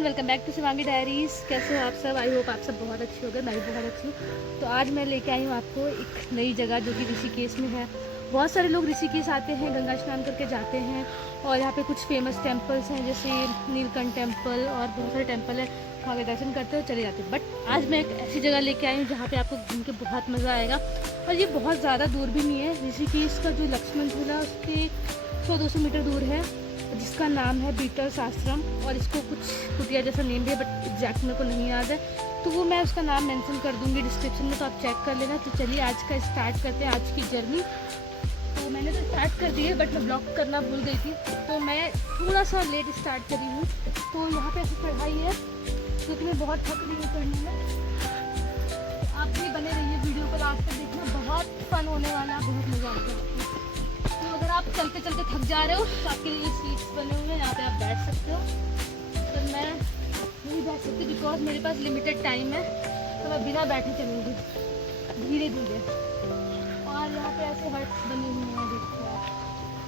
Everyone, welcome back to Shivangi diaries. कैसे हो आप सब? आई होप आप सब बहुत अच्छे हो गए। मैं भी बहुत अच्छी हूँ। तो आज मैं लेके आई हूँ आपको एक नई जगह जो कि ऋषिकेश में है। बहुत सारे लोग ऋषिकेश आते हैं, गंगा स्नान करके जाते हैं और यहाँ पे कुछ फेमस टेम्पल्स हैं जैसे नीलकंठ टेम्पल और बहुत सारे टेम्पल हैं, वहाँ के दर्शन करते हैं और चले जाते हैं। बट आज मैं एक ऐसी जगह लेके आई हूँ जहाँ पे आपको घूम के बहुत मज़ा आएगा और ये बहुत ज़्यादा दूर भी नहीं है। ऋषिकेश का जो लक्ष्मण झूला उसके 100-200 मीटर दूर है, जिसका नाम है बीटल्स आश्रम। और इसको कुछ कुटिया जैसा नेम भी है बट एग्जैक्ट मेरे को नहीं याद है, तो वो मैं उसका नाम मेंशन कर दूंगी डिस्क्रिप्शन में, तो आप चेक कर लेना। तो चलिए आज का स्टार्ट करते हैं, आज की जर्नी। तो मैंने तो स्टार्ट कर दी है बट मैं ब्लॉग करना भूल गई थी, तो मैं थोड़ा सा लेट स्टार्ट करी हूँ। तो यहाँ पे ऐसी चढ़ाई है क्योंकि मैं बहुत थक रही हूँ चढ़ने में। आप भी बने रहिए, वीडियो को लास्ट तक देखना, बहुत फन होने वाला है, बहुत मज़ा आता है। तो अगर आप चलते चलते थक जा रहे हो तो आपके लिए सीट्स बने हुए हैं, यहाँ पे आप बैठ सकते हो। तो मैं नहीं बैठ सकती बिकॉज मेरे पास लिमिटेड टाइम है, तो मैं बिना बैठे चलूँगी धीरे धीरे। और यहाँ पे ऐसे हट्स बने हुए हैं, देखते हैं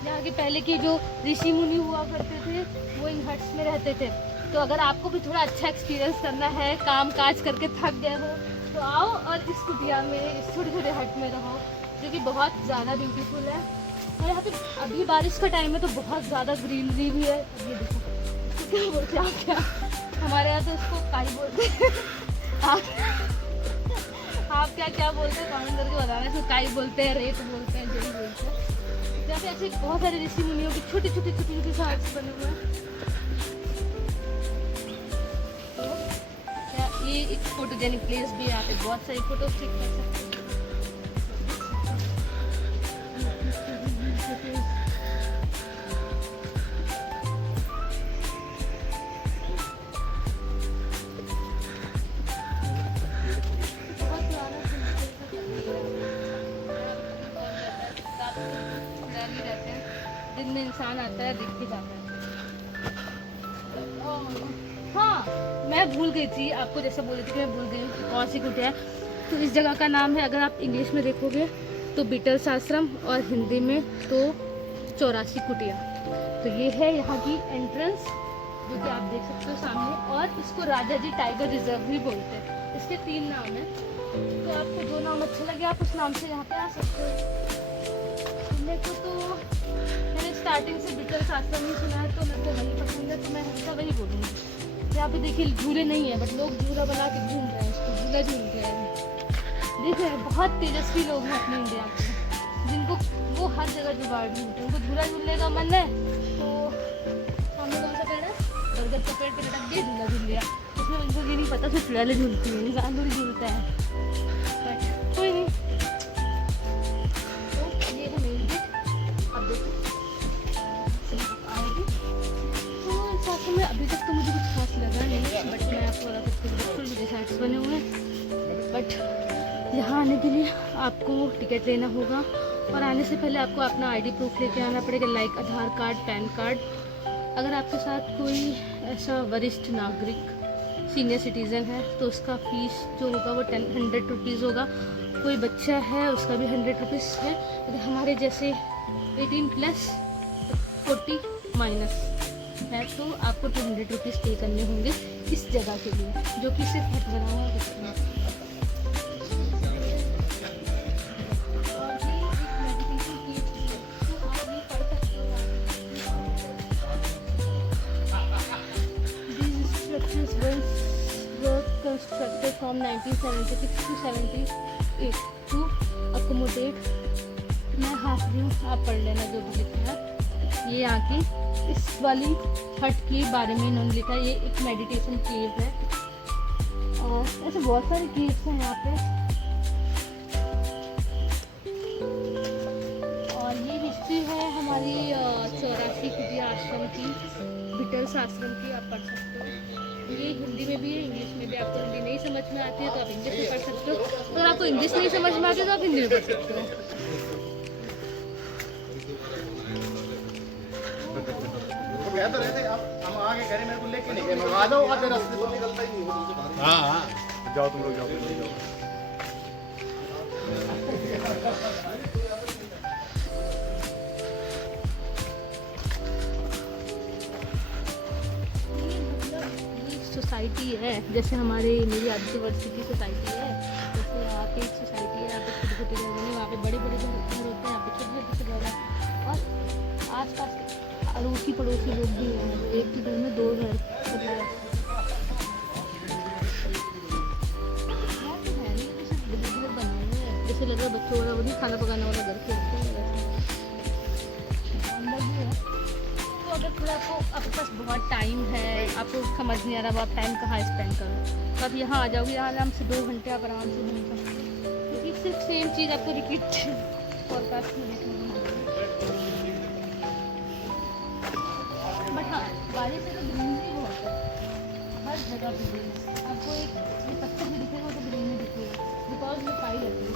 यहाँ के पहले की जो ऋषि मुनि हुआ करते थे वो इन हट्स में रहते थे। तो अगर आपको भी थोड़ा अच्छा एक्सपीरियंस करना है, काम काज करके थक गए हो, तो आओ और इस कुटिया में, इस छोटे छोटे हट में रहो, जो कि बहुत ज़्यादा ब्यूटीफुल है। और यहाँ पे अभी बारिश का टाइम है तो बहुत ज़्यादा ग्रीनरी भी है। ये देखो क्या बोलते हैं आप, क्या हमारे यहाँ तो उसको काई बोलते हैं। आप क्या क्या बोलते हैं कमेंट करके बताना। इसको काई बोलते हैं, रेत बोलते हैं, जई बोलते हैं। यहाँ पे ऐसे बहुत सारे ऋषि मुनियों की छोटी छोटी हार्ट्स बने हुए हैं। तो क्या ये एक फोटोजेनिक प्लेस भी है, यहाँ पे बहुत सारी फोटोज क्लिक कर सकते हैं। दिन में इंसान आता है, देख के जाता है। हाँ, मैं भूल गई थी आपको, जैसे बोल रही थी कि मैं भूल गई कि कौन सी कुटिया है। तो इस जगह का नाम है, अगर आप इंग्लिश में देखोगे तो बीटल्स आश्रम और हिंदी में तो 84 कुटिया। तो ये है यहाँ की एंट्रेंस, जो कि आप देख सकते हो सामने। और इसको राजा जी टाइगर रिजर्व भी बोलते हैं। इसके 3 नाम हैं, तो आपको जो नाम अच्छा लगे आप उस नाम से यहाँ पे आ सकते हो। मेरे को तो मैंने स्टार्टिंग से बीटल्स आश्रम ही सुना है, तो मेरे को वही पसंद है, तो मैं हमेशा वही बोलूँगी। यहाँ पे देखिए झूले नहीं है बट लोग झूला बना के घूम रहे हैं, इसको झूला झूल रहे हैं। देखिए बहुत तेजस्वी लोग हैं अपने इंडिया के, जिनको वो हर जगह जुगाड़ ढूंढते हैं। उनको झूला झूलने का मन है तो हमने कौन सा पेड़ है, बरगद का पेड़ पे लटक गया, झूला झूल लिया। उसमें उनको ये नहीं पता सिर्फ चुड़ैलें झूलती हैं, इंसान थोड़ी झूलता है। बट कोई नहीं। तो ये है मेन गेट, अब देखो आएगी। तो इस आश्रम में अभी तक तो मुझे कुछ खास लगा नहीं, बट मैं आपको बता सकती हूँ बिल्कुल साइड्स बने हुए हैं। बट यहाँ आने के लिए आपको टिकट लेना होगा और आने से पहले आपको अपना आईडी प्रूफ लेके आना पड़ेगा, लाइक आधार कार्ड, पैन कार्ड। अगर आपके साथ कोई ऐसा वरिष्ठ नागरिक, सीनियर सिटीज़न है, तो उसका फीस जो होगा वो 100 रुपीज़ होगा। कोई बच्चा है उसका भी 100 रुपीज़ है। अगर हमारे जैसे 18+ 40 माइनस है तो आपको 200 रुपीज़ पे करने होंगे इस जगह के लिए, जो कि सिर्फ हट बना हुआ है। Constructed from 1976 to 78 to accommodate, मैं हाफ रही हूँ, आप पढ़ लेना जो भी लिखा है। ये यहाँ की इस वाली हट के बारे में इन्होंने लिखा है। ये एक मेडिटेशन केव है और ऐसे बहुत सारे केव्स हैं यहाँ पे। और ये हिस्ट्री है हमारी 84 कुटिया आश्रम की, बीटल्स आश्रम की, आप पढ़ सकते हो। ये हिंदी में भी है, इंग्लिश में भी। आपको हिंदी नहीं समझ में आती है तो आप इंग्लिश में पढ़ सकते हो, अगर आपको इंग्लिश नहीं समझ में आती है तो आप हिंदी में पढ़ सकते हो। हम आगे करें, मेरे को लेके नहीं गए, आ जाओ, आधे रास्ते तो निकलता ही नहीं हो। हाँ, जाओ तुम लोग, जाओ तुम लोग, जाओ। सोसाइटी है, जैसे हमारे मेरी आदित्यवर्षी की सोसाइटी है, जैसे यहाँ पे एक सोसाइटी है, यहाँ पे छोटे छोटे घर बने, वहाँ पे बड़े बड़े घर होते हैं, यहाँ पे छोटे छोटे से घर हैं। और आसपास अड़ोसी पड़ोसी लोग भी हैं, एक के घर में 2 घर मतलब जैसे लग रहा है बच्चों वाला वो नहीं, खाना पकाने वाला घर के होते हैं अंदर भी है। तो अगर थोड़ा आपके पास बहुत टाइम है, आपको समझ नहीं आ रहा आप टाइम कहाँ स्पेंड करो, तो आप यहाँ आ जाओगे, यहाँ आराम से 2 घंटे आप आराम से घूम सकते हो, क्योंकि सिर्फ सेम चीज़ आपको रिपीट पॉडकास्ट में देखने को मिलेगी। बट हाँ, बारिश से तो ग्रीनरी बहुत है, हर जगह पे ग्रीन, आपको एक पत्थर भी दिखेगा तो ग्रीनरी दिखेगा, बिकॉज ये पाई रहती है।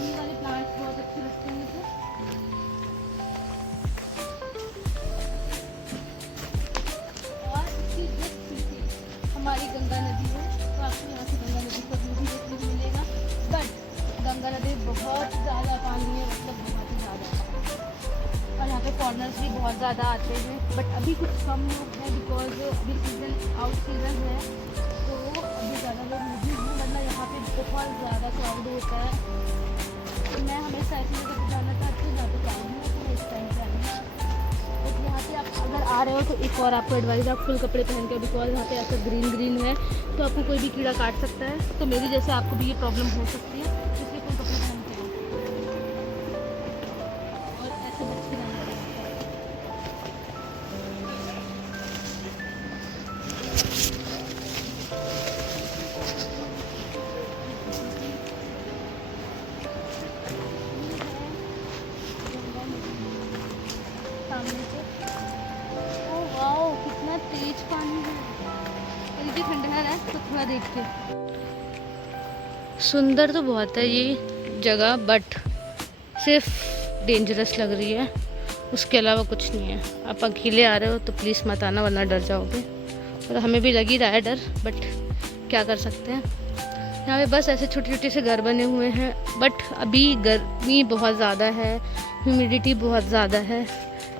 ये वाले प्लांट्स बहुत अच्छे लगते हैं मुझे। और इसकी जस्ट पीछे हमारी गंगा नदी है, तो आपको यहाँ से गंगा नदी का व्यू भी देखने को मिलेगा। बट गंगा नदी बहुत ज़्यादा पानी है, मतलब बहुत ही ज़्यादा, और यहाँ पे फॉरेनर्स भी बहुत ज़्यादा आते हैं। बट अभी कुछ कम लोग हैं, बिकॉज अभी सीज़न आउट सीज़न है, तो अभी ज़्यादा लोग नहीं हैं, वरना यहाँ पे बहुत ज़्यादा क्राउड होता है। तो मैं हमेशा ऐसी जगह पर जाना चाहती हूँ जहाँ पे क्राउड नहीं होता, मैं इस टाइम पे आऊँगी। तो यहाँ पे आप अगर आ रहे हो तो एक और आपको एडवाइस, आप फुल कपड़े पहन के, बिकॉज यहाँ पे ऐसा ग्रीन ग्रीन है तो आपको कोई भी कीड़ा काट सकता है, तो मेरी जैसे आपको भी ये प्रॉब्लम हो सकती है, इसलिए फुल कपड़े पहन के आओ। और ऐसे बच के जाना पड़ेगा। सामने से ओ वाओ, कितना तेज पानी है, देखिए खंडहर है तो थोड़ा देखते। सुंदर तो बहुत है ये जगह, बट सिर्फ डेंजरस लग रही है, उसके अलावा कुछ नहीं है। आप अकेले आ रहे हो तो प्लीज़ मत आना, वरना डर जाओगे, और हमें भी लग ही रहा है डर, बट क्या कर सकते हैं। यहाँ पे बस ऐसे छोटे छोटे से घर बने हुए हैं, बट अभी गर्मी बहुत ज़्यादा है, ह्यूमिडिटी बहुत ज़्यादा है,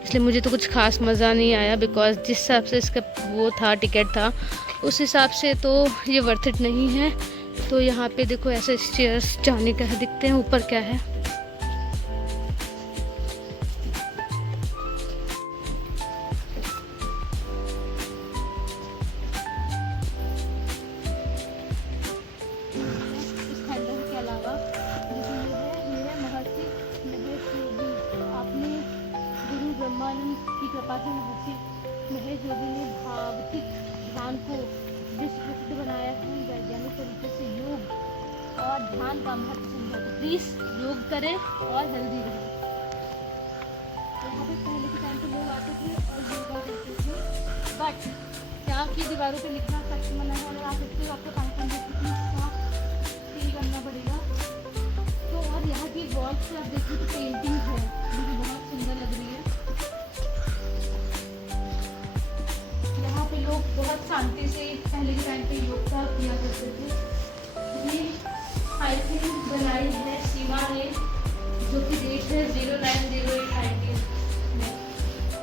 इसलिए मुझे तो कुछ खास मज़ा नहीं आया, बिकॉज जिस हिसाब से इसका वो था टिकट था, उस हिसाब से तो ये वर्थ इट नहीं है। तो यहाँ पे देखो ऐसे स्टेयर्स जाने का है, दिखते हैं ऊपर क्या है। इस खंडहर के अलावा ये है महर्षि महेश योगी, आपने गुरु ब्रह्मानंद की कृपा से महर्षि महेश योगी ने भावतिक ध्यान को विश्व प्रसिद्ध बनाया है। वैज्ञानिक तरीके से योग और ध्यान का महत्व समझा, तो प्लीज़ योग करें और हेल्दी रहें। यहाँ पे पहले के टाइम पे लोग आते थे और योगा करते थे, बट क्या की दीवारों पे लिखना सच मना है, अगर आप इससे आपको फील करना पड़ेगा। तो और यहाँ की वॉल्स पे आप देखिए तो पेंटिंग है, मुझे बहुत सुंदर लग रही है। यहाँ पे लोग बहुत शांति से पहले के टाइम पे योगा किया करते थे। ये आई थिंक बनाई है सीमा ने, जो कि डेट है 09/08/19 में।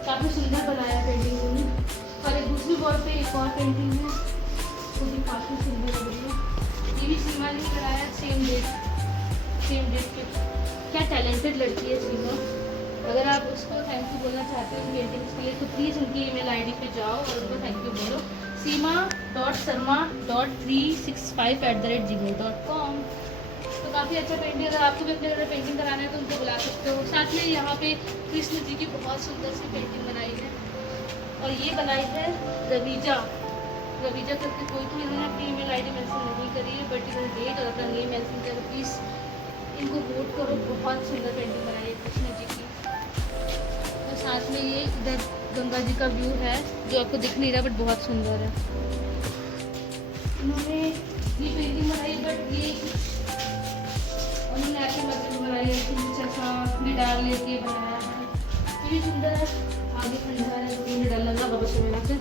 काफ़ी सुंदर बनाया पेंटिंग उन्होंने। और एक दूसरी वॉल पे एक और पेंटिंग है, वो भी काफ़ी सुंदर लग रही है। ये भी सीमा ने कराया, सेम डेट पे। क्या टैलेंटेड लड़की है सीमा। अगर आप उसको थैंक यू बोलना चाहते हो पेंटिंग्स के लिए, तो प्लीज़ उनकी ईमेल आईडी पे जाओ और उनको थैंक यू बोलो, seema.sarma.365@gmail.com। तो काफ़ी अच्छा पेंटिंग, अगर आपको भी अपने घर में पेंटिंग कराना है तो उनको बुला सकते हो। साथ में यहाँ पे कृष्ण जी की बहुत सुंदर सी पेंटिंग बनाई है, और ये बनाई है रवीजा करके कोई, तो इन्होंने अपनी ईमेल आईडी मेंशन नहीं करी है, बट इन्होंने डेट और अपना नेम मेंशन किया, प्लीज़ इनको वोट करो। बहुत सुंदर पेंटिंग बनाई है कृष्ण जी की। और साथ में ये इधर गंगा जी का व्यू है, जो आपको दिख नहीं रहा बट बहुत सुंदर है। उन्होंने ये पेंटिंग बनाई, बट ये उन्होंने ऐसे मतलब बनाई है कि अच्छा गिटार लेके बनाया है, ये भी सुंदर है। आगे खंडहर है, तो मुझे डर लग रहा बाबा सुमेला से,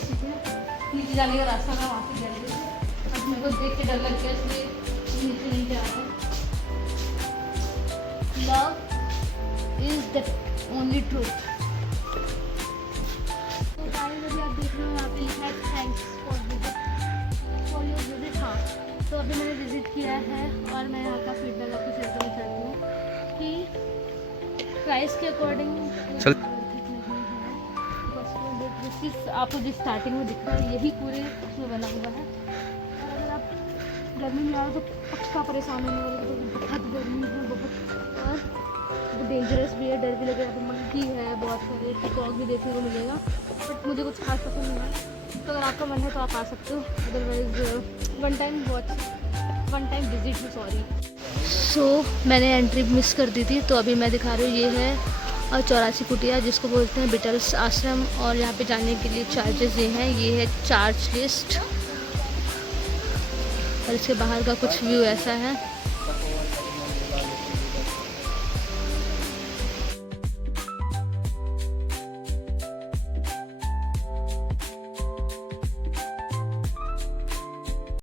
ठीक है। नीचे जाने का रास्ता था, वहाँ से गए थे, अब मेरे को देख के डर लग गया, इसलिए नीचे नहीं जा रहा है। Love is the only truth. तो जो यहाँ पे लिखा है थैंक्स फॉर योर विजिट। हाँ, तो अभी मैंने विज़िट किया है और मैं यहाँ का फीडबैक आपको शेयर करना चाहती हूँ कि प्राइस के अकॉर्डिंग नहीं है। बस आपको जिस स्टार्टिंग में दिख रहा है यही पूरे उसमें बना हुआ है। और अगर आप गर्मी में आओ तो पक्का परेशान होने वाले, तो बहुत गर्मी है बहुत, और डेंजरस भी है, डर भी लगेगा। तो मंकी है, बहुत सारे पिकॉक भी देखने को मिलेगा, बट मुझे कुछ खास पसंद नहीं है। तो अगर आपका मन है तो आप आ सकते हो, अदरवाइज़ वन टाइम विजिट हो, सॉरी। सो मैंने एंट्री मिस कर दी थी, तो अभी मैं दिखा रही हूँ। ये है 84 कुटिया, जिसको बोलते हैं बिटल्स आश्रम, और यहाँ पे जाने के लिए चार्जेस ये हैं। ये है चार्ज लिस्ट, और इसके बाहर का कुछ व्यू ऐसा है।